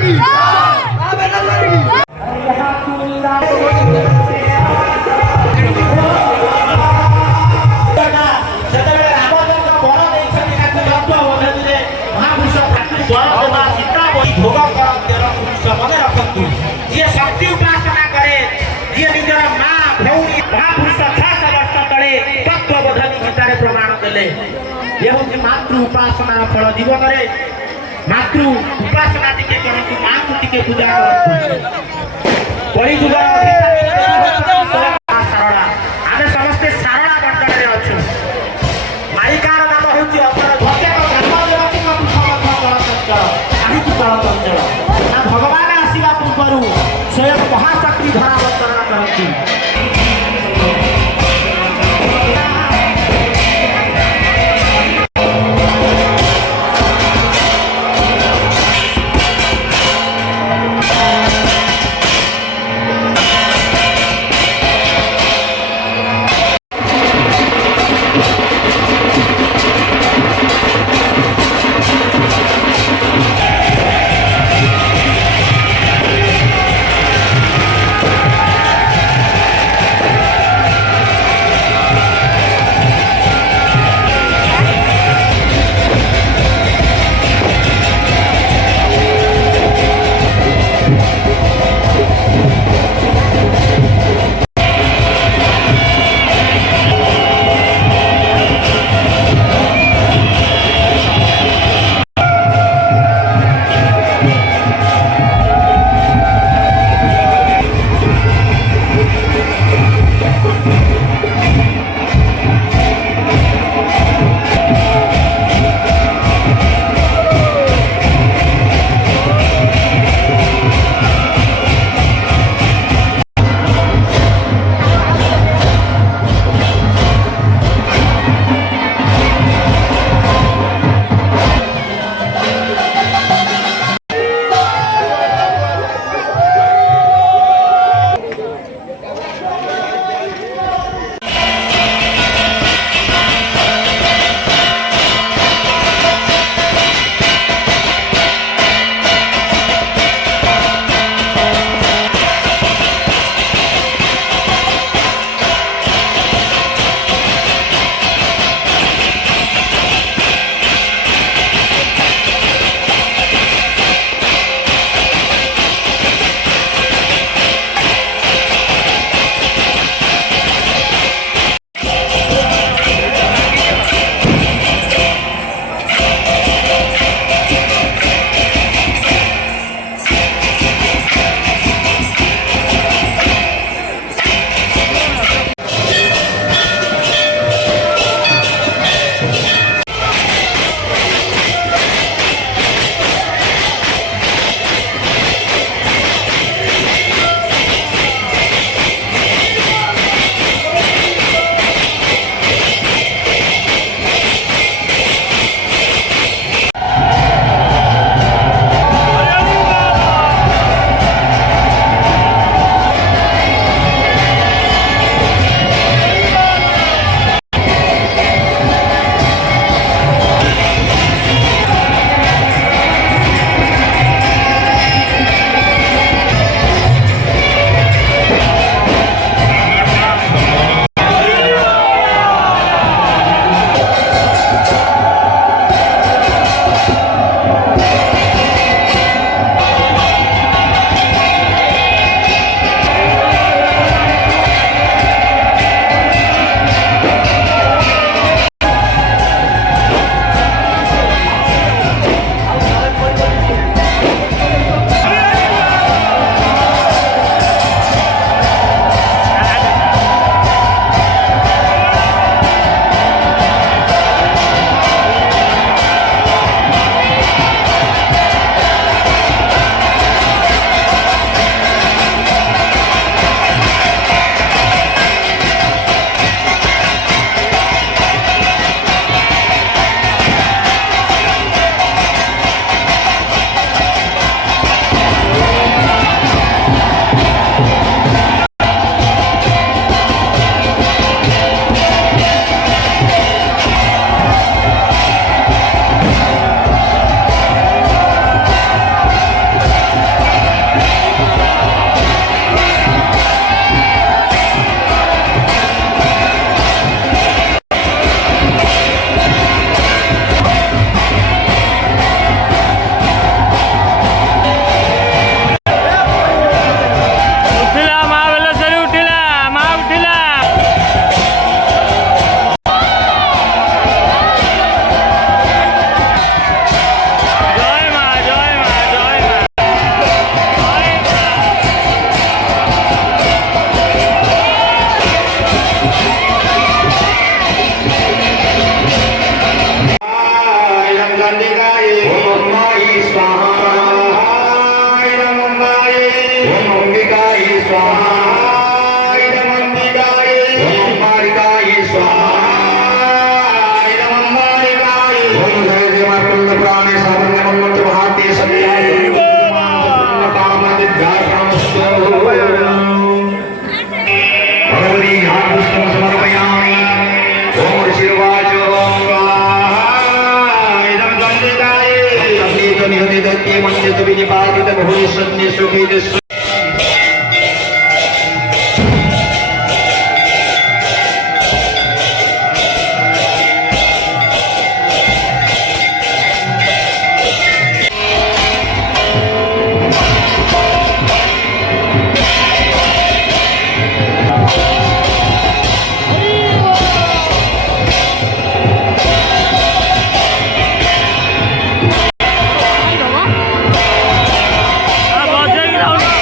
की मां बेनलवारी की मन रखु जी शक्ति उपासना करे जी निजर माँ भौणी महापुरुष 600 वर्ष तले तत्वबोधनी गीतार प्रमाण देले ये हूँ मातृ उपासना फल जीवन में मातृ उपासना टिके करतु माँ को टिके पूजा करतु कली जुग सारला आमे समस्ते सारला बंटन रे अछु मालिकार नाम होची अपना भक्त ग्रामवासी को समर्थन भगवान आसवा पूर्व स्वयं महाशक्ति धरावतरण करती गंधिकाय ओम अंबाई स्वाहा इदं अंबाय ओम अंबिकाय स्वाहा इदं अंबिकाय ओम अंबारिकाय स्वाहा इदं अंबारिकाय ओम जय मातृ प्राणे साधन मनमंत्र भारतीय संध्या भगवती हापुष्पं समर्पयामि ओम ऋषिर्वाच इदं गंधिकाय तन्नेत निहतिदत्ते मन्यत विनिपातित बहुनि सन्नि सुखिदस्सु बहुत जाएगी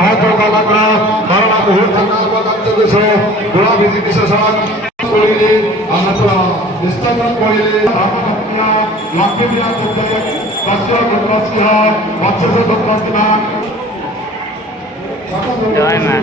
মহাযোগালাগ্র করোনা মুহূর্ত গোড়া ভিজি বিশেষণ করিলে আমরা স্থাপন করিলে লাখে বিরাট কাশ্য গোত্রস্য বৎসস গোত্রস্য জয় মা।